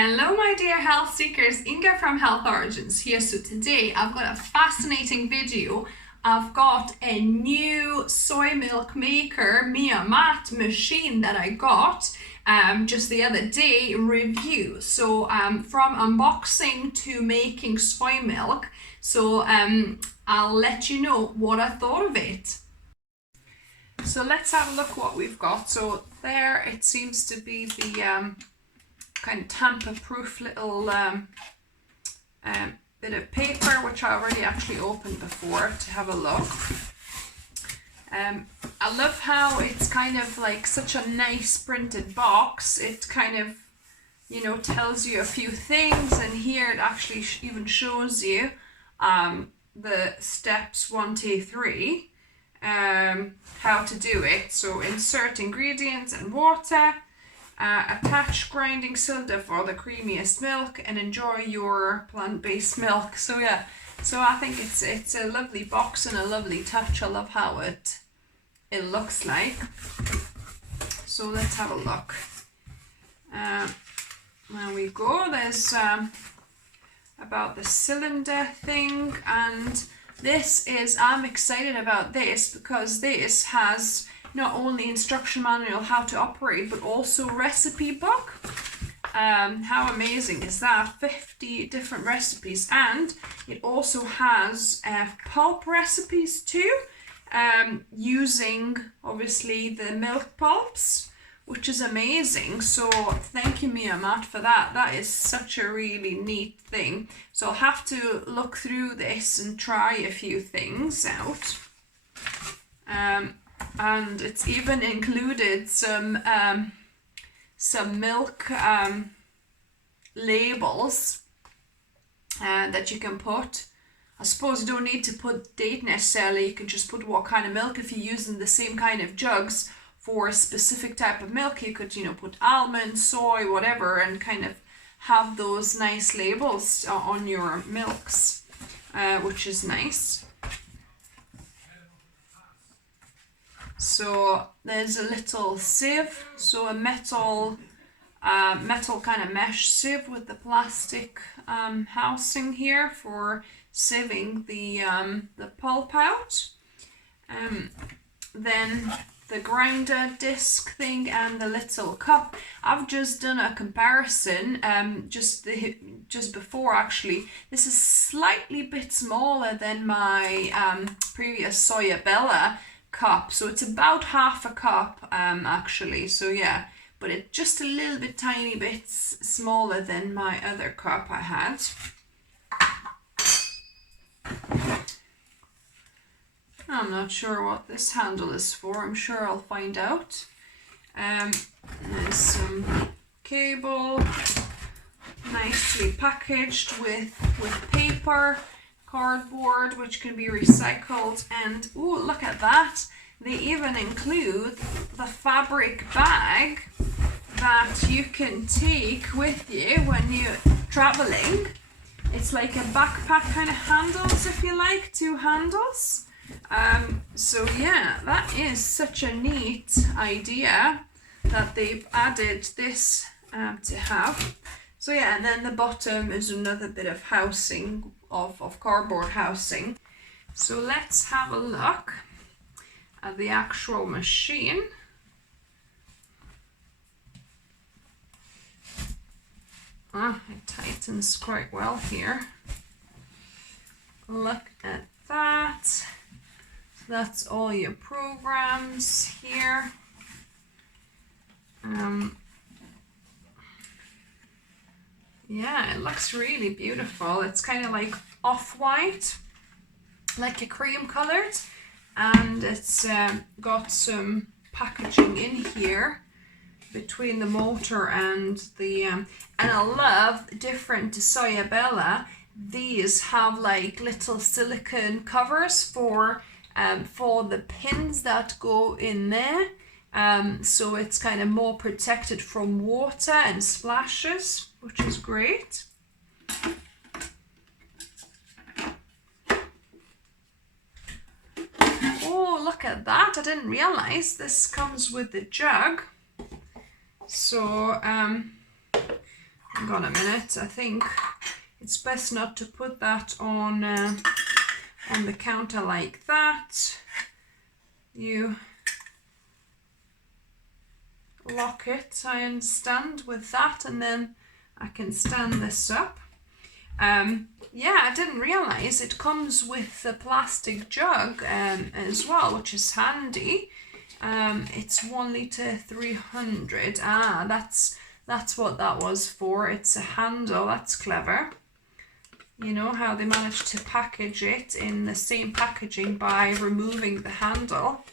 Hello my dear health seekers, Inga from Health Origins here. So today I've got a fascinating video. I've got a new soy milk maker MioMat machine that I got just the other day review. So from unboxing to making soy milk. So I'll let you know what I thought of it. So let's have a look what we've got. So there it seems to be the kind of tamper-proof little bit of paper, which I already actually opened before to have a look. I love how it's kind of like such a nice printed box. It kind of, you know, tells you a few things, and here it actually even shows you the steps 1, 2, 3, how to do it. So insert ingredients and water. Attach grinding cylinder for the creamiest milk and enjoy your plant-based milk. So yeah, so I think it's a lovely box and a lovely touch. I love how it looks like. So let's have a look. There we go. There's about the cylinder thing, and I'm excited about this because this has not only instruction manual how to operate, but also recipe book. How amazing is that? 50 different recipes, and it also has pulp recipes too, using obviously the milk pulps, which is amazing. So thank you MioMat for that. That is such a really neat thing. So I'll have to look through this and try a few things out. And it's even included some milk labels that you can put. I suppose you don't need to put date necessarily. You can just put what kind of milk. If you're using the same kind of jugs for a specific type of milk, you could, you know, put almond, soy, whatever, and kind of have those nice labels on your milks, which is nice. So there's a little sieve, so a metal kind of mesh sieve with the plastic housing here for sieving the pulp out. Then the grinder disc thing and the little cup. I've just done a comparison just before actually. This is slightly bit smaller than my previous Soyabella cup, so it's about half a cup actually. So yeah, but it's just a little bit tiny bit smaller than my other cup I had. I'm not sure what this handle is for. I'm sure I'll find out. There's some cable, nicely packaged with paper, cardboard, which can be recycled, and oh, look at that, they even include the fabric bag that you can take with you when you're traveling. It's like a backpack kind of handles, if you like, 2 handles. So yeah, that is such a neat idea that they've added this to have. So yeah, and then the bottom is another bit of housing, of cardboard housing. So let's have a look at the actual machine. It tightens quite well here. Look at that. So that's all your programs here. Yeah, it looks really beautiful. It's kind of like off-white, like a cream colored, and it's got some packaging in here between the motor and the and I love, different to Soyabella, these have like little silicone covers for the pins that go in there. So it's kind of more protected from water and splashes, which is great. Oh, look at that. I didn't realize this comes with the jug. So hang on a minute, I think it's best not to put that on the counter like that. You lock it, I understand, with that, and then I can stand this up. Yeah, I didn't realize it comes with a plastic jug as well, which is handy. It's 1 litre 300. That's what that was for. It's a handle. That's clever. You know how they managed to package it in the same packaging by removing the handle.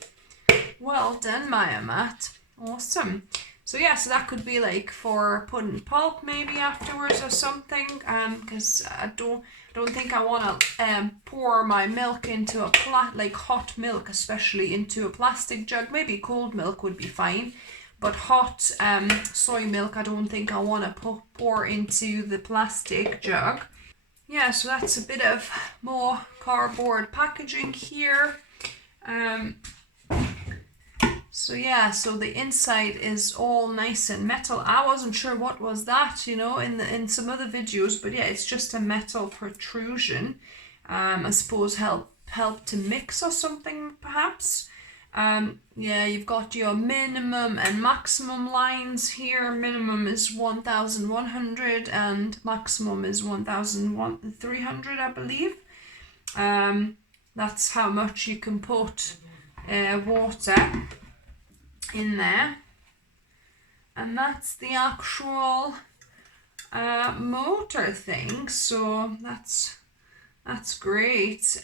Well done, MioMat. Awesome. So yeah, so that could be like for putting pulp maybe afterwards or something. Because I don't think I want to pour my milk into a hot milk, especially into a plastic jug. Maybe cold milk would be fine, but hot soy milk I don't think I want to pour into the plastic jug. Yeah, so that's a bit of more cardboard packaging here. So yeah, so the inside is all nice and metal. I wasn't sure what was that, you know, in some other videos, but yeah, it's just a metal protrusion. I suppose help to mix or something perhaps. Yeah, you've got your minimum and maximum lines here. Minimum is 1,100 and maximum is 1,300, I believe. That's how much you can put water in there, and that's the actual motor thing. So that's great.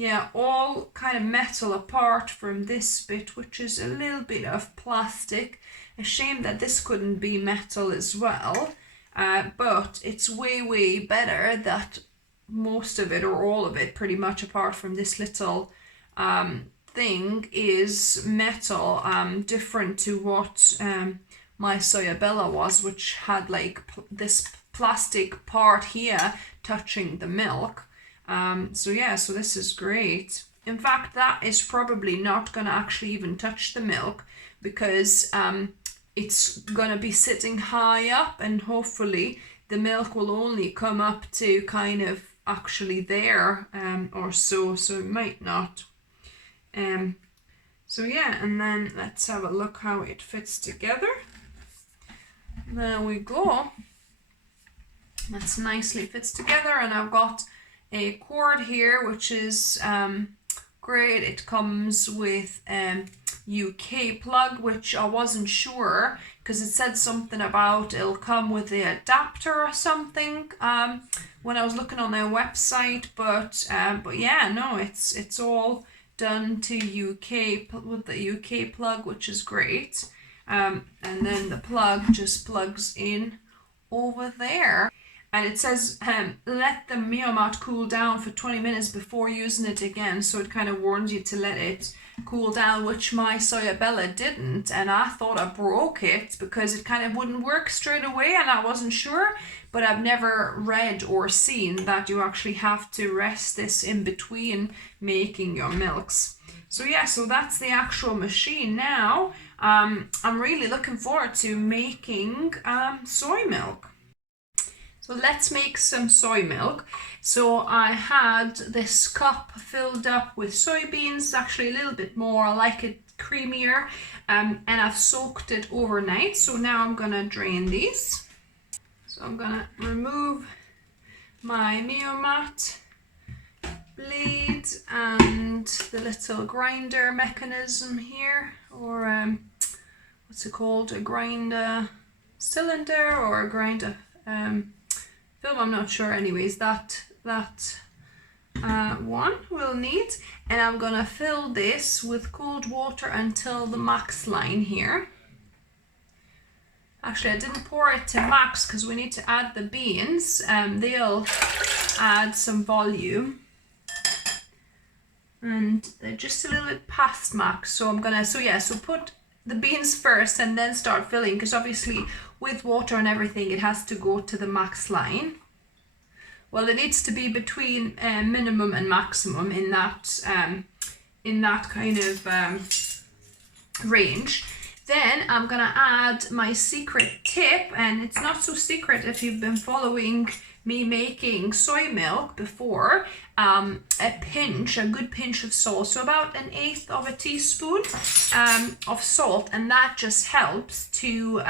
Yeah, all kind of metal apart from this bit, which is a little bit of plastic. A shame that this couldn't be metal as well, but it's way better that most of it, or all of it pretty much, apart from this little thing, is metal, different to what my Soyabella was, which had like this plastic part here touching the milk. So yeah, so this is great. In fact, that is probably not going to actually even touch the milk, because it's going to be sitting high up, and hopefully the milk will only come up to kind of actually there or so it might not. So yeah, and then let's have a look how it fits together. There we go. That's nicely fits together, and I've got a cord here, which is great. It comes with UK plug, which I wasn't sure, because it said something about it'll come with the adapter or something when I was looking on their website, but yeah, no, it's all done to UK with the UK plug, which is great. And then the plug just plugs in over there. And it says, let the MioMat cool down for 20 minutes before using it again. So it kind of warns you to let it cool down, which my Soyabella didn't. And I thought I broke it because it kind of wouldn't work straight away, and I wasn't sure. But I've never read or seen that you actually have to rest this in between making your milks. So yeah, so that's the actual machine now. I'm really looking forward to making soy milk. So let's make some soy milk. So I had this cup filled up with soybeans, actually a little bit more, I like it creamier, and I've soaked it overnight. So now I'm gonna drain these. So I'm gonna remove my MioMat blade and the little grinder mechanism here, or what's it called, a grinder cylinder or a grinder film, I'm not sure. Anyways, that one we'll need, and I'm gonna fill this with cold water until the max line here. Actually, I didn't pour it to max because we need to add the beans. They'll add some volume, and they're just a little bit past max. So I'm gonna, so put the beans first and then start filling, because obviously with water and everything it has to go to the max line. Well, it needs to be between minimum and maximum in that kind of range. Then I'm gonna add my secret tip, and it's not so secret if you've been following me making soy milk before. A good pinch of salt, so about 1/8 of a teaspoon of salt, and that just helps to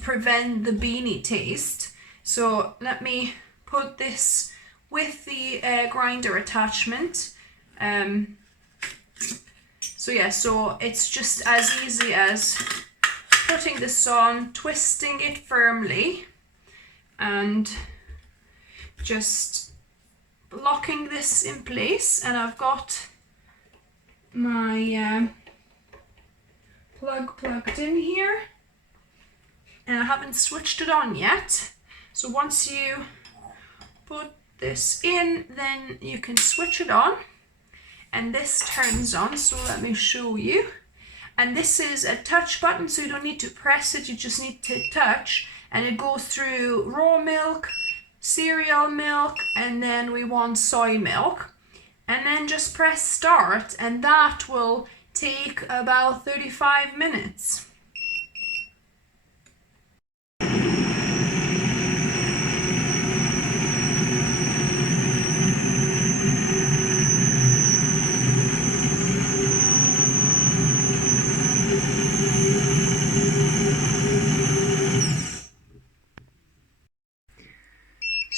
prevent the beanie taste. So let me put this with the grinder attachment. So yeah, so it's just as easy as putting this on, twisting it firmly, and just locking this in place. And I've got my plug plugged in here, and I haven't switched it on yet. So once you put this in, then you can switch it on, and this turns on. So let me show you. And this is a touch button, so you don't need to press it, you just need to touch, and it goes through raw milk, cereal milk, and then we want soy milk. And then just press start, and that will take about 35 minutes.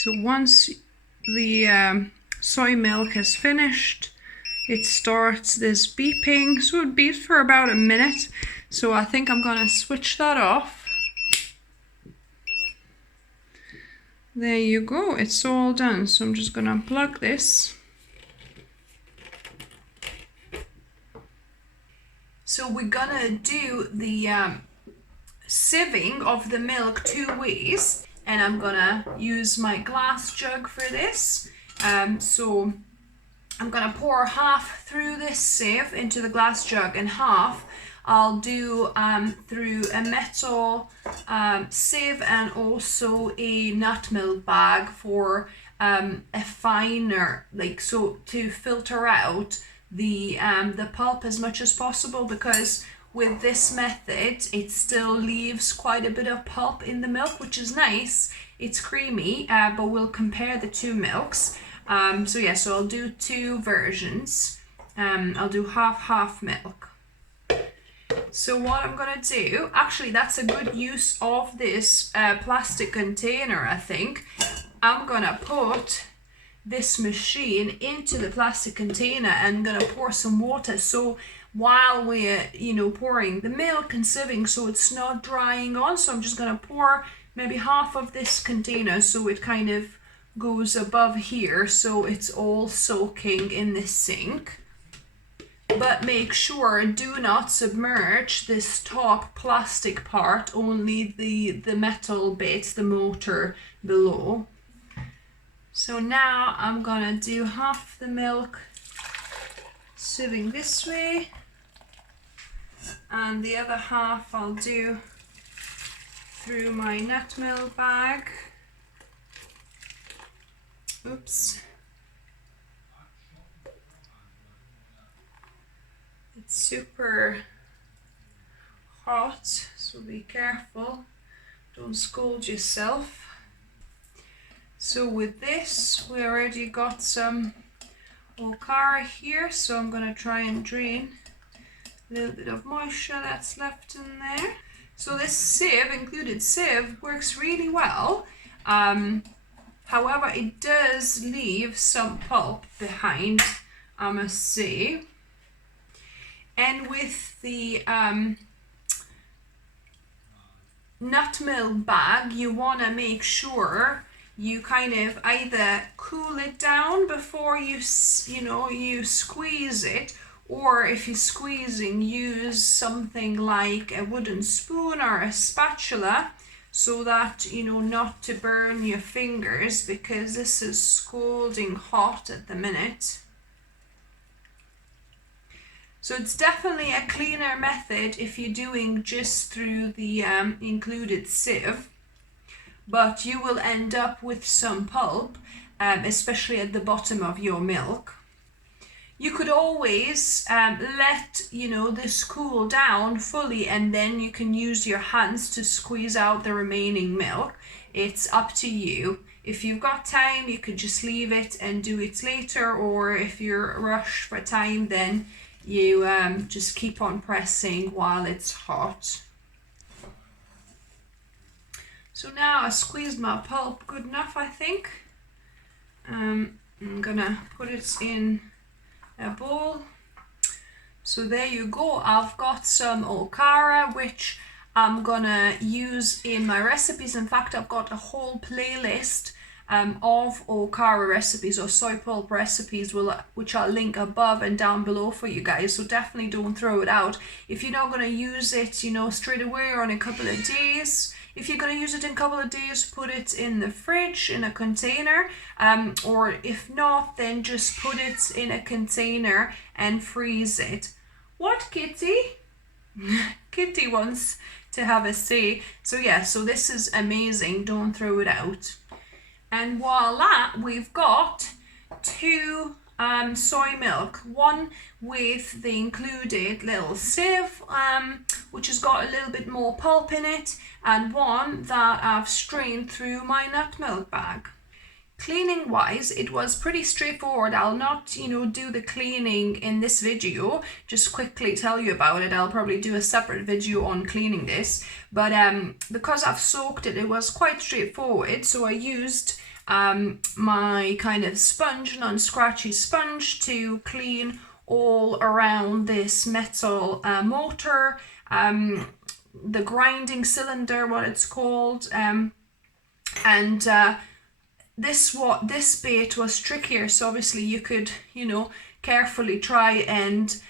So once the soy milk has finished, it starts this beeping. So it beeps for about a minute. So I think I'm gonna switch that off. There you go, it's all done. So I'm just gonna unplug this. So we're gonna do the sieving of the milk 2 ways. And I'm gonna use my glass jug for this. So I'm gonna pour half through this sieve into the glass jug, and half I'll do through a metal sieve, and also a nut milk bag for a finer, like, so to filter out the pulp as much as possible, because with this method it still leaves quite a bit of pulp in the milk, which is nice. It's creamy, but we'll compare the 2 milks. So yeah, so I'll do 2 versions. I'll do half milk. So what I'm gonna do, actually that's a good use of this plastic container, I think. I'm gonna put this machine into the plastic container and gonna pour some water, so while we're pouring the milk and sieving, so it's not drying on. So I'm just gonna pour maybe half of this container, so it kind of goes above here, so it's all soaking in the sink. But make sure, do not submerge this top plastic part, only the metal bit, the motor below. So now I'm gonna do half the milk sieving this way, and the other half I'll do through my nut milk bag. Oops. It's super hot, so be careful, don't scald yourself. So with this, we already got some okara here, so I'm gonna try and drain a little bit of moisture that's left in there. So this sieve, included sieve, works really well. However, it does leave some pulp behind, I must say. And with the nut milk bag, you want to make sure you kind of either cool it down before you squeeze it, or if you're squeezing, use something like a wooden spoon or a spatula, so that not to burn your fingers, because this is scalding hot at the minute. So it's definitely a cleaner method if you're doing just through the included sieve, but you will end up with some pulp, especially at the bottom of your milk. You could always let, you know, this cool down fully, and then you can use your hands to squeeze out the remaining milk. It's up to you. If you've got time, you could just leave it and do it later, or if you're rushed for time, then you just keep on pressing while it's hot. So now I squeezed my pulp good enough, I think. I'm gonna put it in a bowl. So there you go. I've got some okara, which I'm gonna use in my recipes. In fact, I've got a whole playlist of okara recipes or soy pulp recipes, which I'll link above and down below for you guys. So definitely don't throw it out. If you're not gonna use it, you know, straight away or in a couple of days, if you're going to use it in a couple of days, put it in the fridge in a container, or if not, then just put it in a container and freeze it. What, Kitty? Kitty wants to have a say. So yeah, so this is amazing. Don't throw it out. And voila, we've got 2 soy milk, one with the included little sieve, which has got a little bit more pulp in it, and one that I've strained through my nut milk bag. Cleaning wise, it was pretty straightforward. I'll not, you know, do the cleaning in this video, just quickly tell you about it. I'll probably do a separate video on cleaning this, but because I've soaked it, it was quite straightforward. So I used my kind of sponge, non-scratchy sponge, to clean all around this metal motor, the grinding cylinder, what it's called, and this bit was trickier, so obviously you could, you know, carefully try and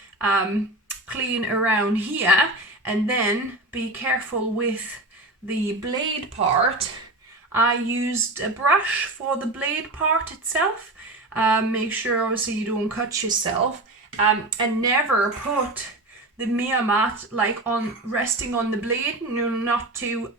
clean around here, and then be careful with the blade part. I used a brush for the blade part itself. Make sure obviously you don't cut yourself, and never put the MioMat like resting on the blade, you know, not to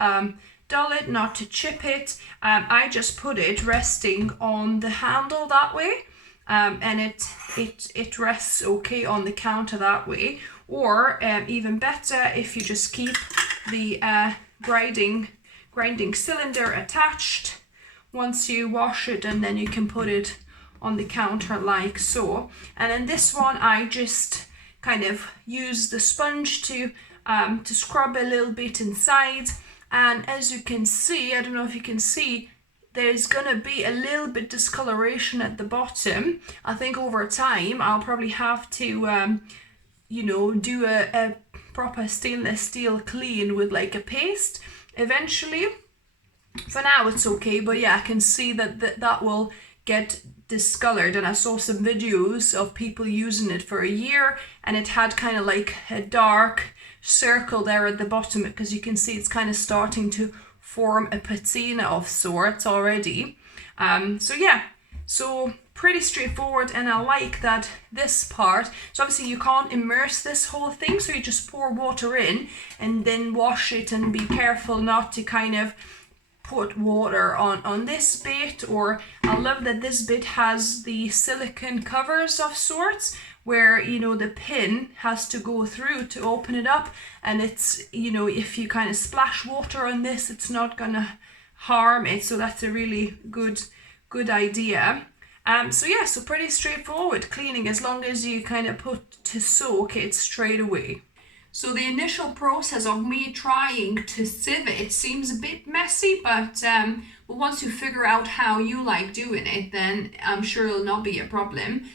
dull it, not to chip it. I just put it resting on the handle that way, and it rests okay on the counter that way. Or even better, if you just keep the grinding cylinder attached once you wash it, and then you can put it on the counter like so. And then this one, I just kind of use the sponge to scrub a little bit inside. And as you can see, I don't know if you can see, there's gonna be a little bit discoloration at the bottom. I think over time I'll probably have to you know, do a proper stainless steel clean with like a paste eventually. For now it's okay, but yeah, I can see that will get discolored, and I saw some videos of people using it for a year, and it had kind of like a dark circle there at the bottom, because you can see it's kind of starting to form a patina of sorts already. So yeah, so pretty straightforward, and I like that this part, so obviously you can't immerse this whole thing, so you just pour water in and then wash it, and be careful not to kind of put water on this bit. Or I love that this bit has the silicone covers of sorts, where, you know, the pin has to go through to open it up, and it's, you know, if you kind of splash water on this, it's not gonna harm it. So that's a really good idea. So yeah, so pretty straightforward cleaning, as long as you kind of put to soak it straight away. So the initial process of me trying to sieve it seems a bit messy, but once you figure out how you like doing it, then I'm sure it'll not be a problem.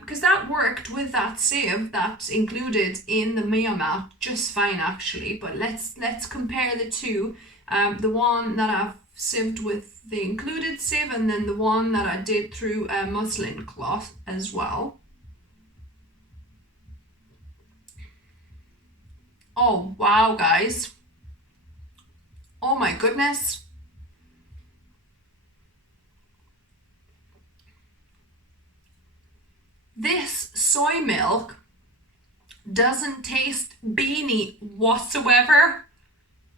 Because that worked with that sieve that's included in the MioMat just fine actually. But let's compare the two. The one that I've sieved with the included sieve, and then the one that I did through a muslin cloth as well. Oh wow, guys. Oh my goodness. This soy milk doesn't taste beany whatsoever.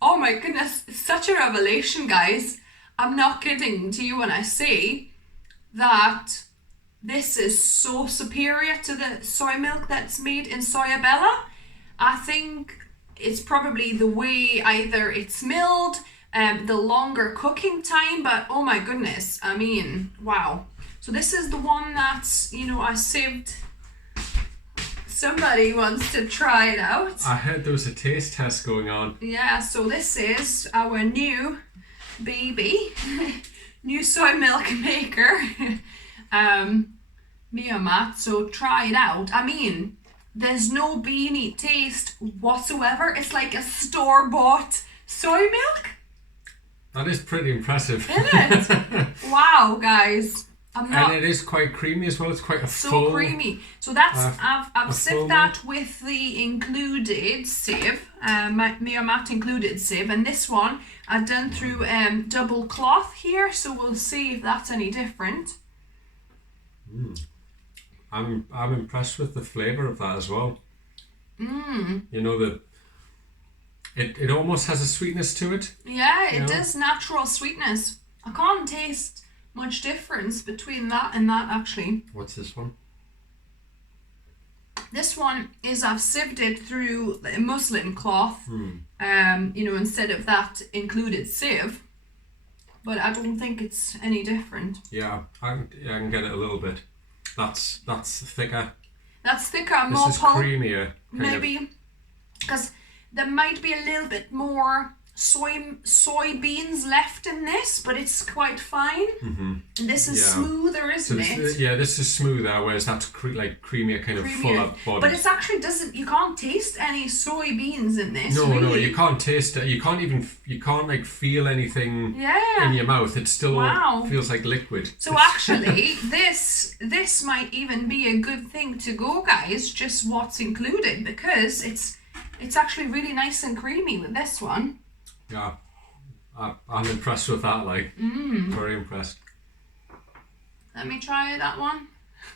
Oh my goodness, it's such a revelation, guys. I'm not kidding to you when I say that this is so superior to the soy milk that's made in Soyabella. I think it's probably the way either it's milled, the longer cooking time, but oh my goodness, I mean, wow. So this is the one that's, you know, I saved. Somebody wants to try it out. I heard there was a taste test going on. Yeah, so this is our new baby, new soy milk maker, MioMat. So try it out. I mean, there's no beanie taste whatsoever. It's like a store-bought soy milk. That is pretty impressive. Isn't it? Wow, guys. And it is quite creamy as well. It's quite a full... So creamy. So that's, I've sieved that with the included sieve, my MioMat included sieve, and this one I've done through double cloth here, so we'll see if that's any different. I'm impressed with the flavour of that as well. You know, it almost has a sweetness to it. Yeah, it does, natural sweetness. I can't taste much difference between that and that actually. What's this one? This one is I've sieved it through the muslin cloth, you know, instead of that included sieve. But I don't think it's any different. Yeah, I can get it a little bit. That's thicker. That's thicker, more pulp. This is creamier. Maybe, because there might be a little bit more soybeans left in this, but it's quite fine. And this is smoother, isn't it? Yeah, this is smoother, whereas that's creamier, kind of fuller body. But it's actually you can't taste any soybeans in this. No, really. no, you can't taste it. You can't like feel anything in your mouth. It still feels like liquid. So actually, this might even be a good thing to go, guys. Just what's included, because it's actually really nice and creamy with this one. Yeah, I'm impressed with that, like, very impressed. Let me try that one.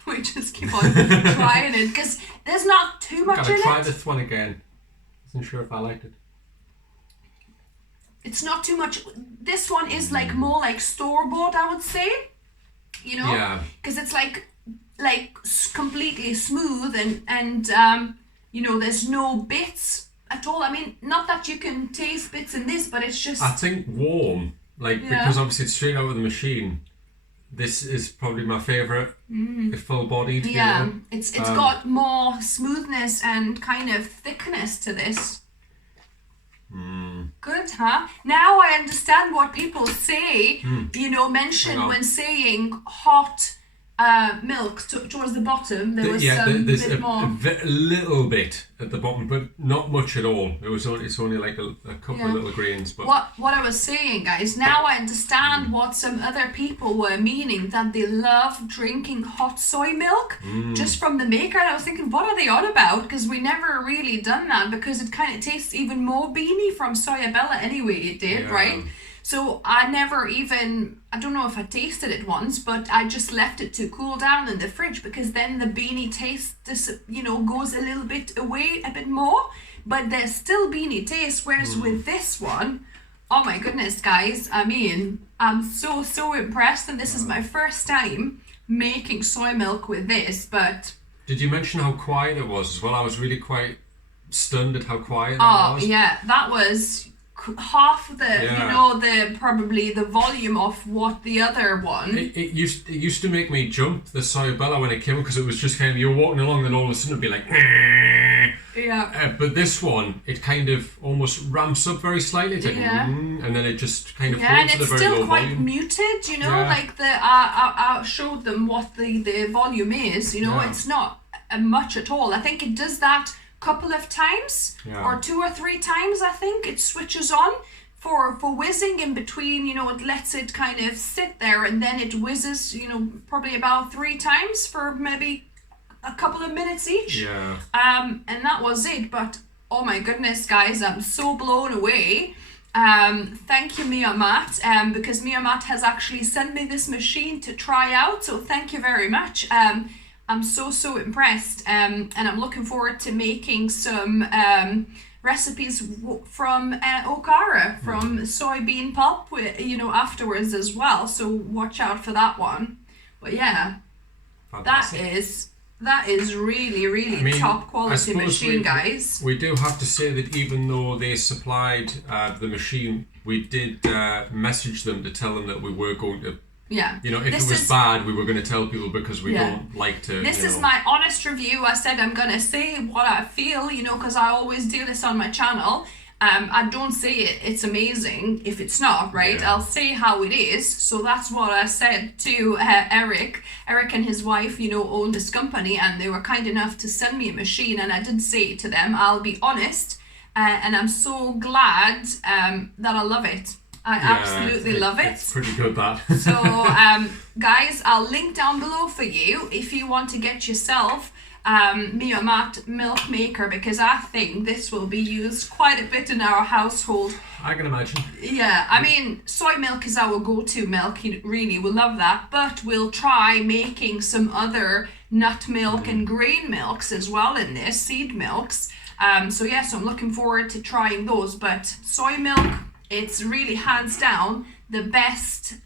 We just keep on trying it, because there's not too much in it. Gotta try this one again. Wasn't sure if I liked it. It's not too much. This one is like more like store-bought, I would say. You know? Yeah. Because it's like completely smooth and you know, there's no bits at all. I mean, not that you can taste bits in this, but it's just... I think warm, because obviously it's straight out of the machine. This is probably my favourite, full-bodied. Yeah, you know? it's got more smoothness and kind of thickness to this. Good, huh? Now I understand what people say, you know, mention when saying hot milk towards the bottom. There was there's bit more. A little bit at the bottom, but not much at all. It's only like a couple of little grains. But what I was saying, guys, now I understand what some other people were meaning, that they love drinking hot soy milk just from the maker. And I was thinking, what are they on about? Because we never really done that, because it kind of tastes even more beany from Soyabella anyway. It did, right? So I never even, I don't know if I tasted it once, but I just left it to cool down in the fridge, because then the beany taste, you know, goes a little bit away a bit more, but there's still beany taste. Whereas with this one, oh my goodness, guys, I mean, I'm so impressed, and this is my first time making soy milk with this. But did you mention how quiet it was as well? I was really quite stunned at how quiet that was. Oh yeah, that was half the you know, probably the volume of what the other one. It used to make me jump, the Soyabella, when it came, because it was just kind of, you're walking along, then all of a sudden it'd be like but this one, it kind of almost ramps up very slightly. It's like and then it just kind of and holds it's at a very still low quite volume. muted, you know, like I showed them what the volume is, you know. It's not much at all. I think it does that couple of times or 2 or 3 times. I think it switches on for whizzing in between, you know. It lets it kind of sit there, and then it whizzes, you know, probably about 3 times for maybe a couple of minutes each. And that was it. But oh my goodness, guys, I'm so blown away. Thank you, MioMat, because MioMat has actually sent me this machine to try out, so thank you very much. I'm so impressed, and I'm looking forward to making some recipes from okara, from soybean pulp, you know, afterwards as well. So watch out for that one. But yeah, fantastic. That is really top quality machine, guys. We do have to say that even though they supplied the machine, we did message them to tell them that we were going to. Yeah. You know, if it was bad, we were going to tell people because we don't like to. This is my honest review. I said I'm going to say what I feel, you know, because I always do this on my channel. I don't say it's amazing if it's not, right? Yeah. I'll say how it is. So that's what I said to Eric. Eric and his wife, you know, own this company, and they were kind enough to send me a machine. And I did say to them, I'll be honest, and I'm so glad that I love it. I absolutely love it. It's pretty good, that. So, guys, I'll link down below for you if you want to get yourself MioMat milk maker, because I think this will be used quite a bit in our household. I can imagine. Yeah, I mean, soy milk is our go-to milk. Really, we love that. But we'll try making some other nut milk and grain milks as well in this, seed milks. So yes, I'm looking forward to trying those. But soy milk, it's really hands down the best,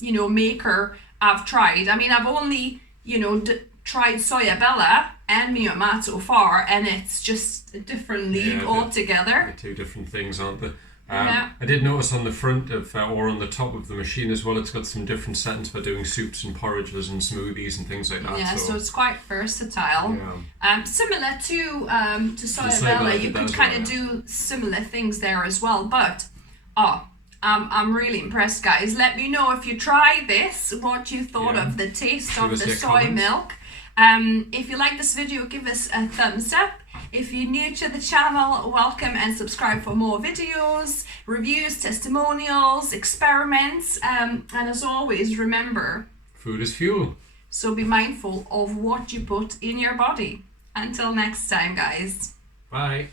you know, maker I've tried. I mean, I've only, you know, tried Soyabella and MioMat so far, and it's just a different league altogether. They're two different things, aren't they? I did notice on the front of, or on the top of the machine as well, it's got some different settings for doing soups and porridges and smoothies and things like that. Yeah, so it's quite versatile. Yeah. Similar to Soyabella, you could kind of do similar things there as well. But I'm really impressed, guys. Let me know if you try this, what you thought of the taste of the soy milk. If you like this video, give us a thumbs up. If you're new to the channel, welcome and subscribe for more videos, reviews, testimonials, experiments, and as always, remember, food is fuel. So be mindful of what you put in your body. Until next time, guys. Bye.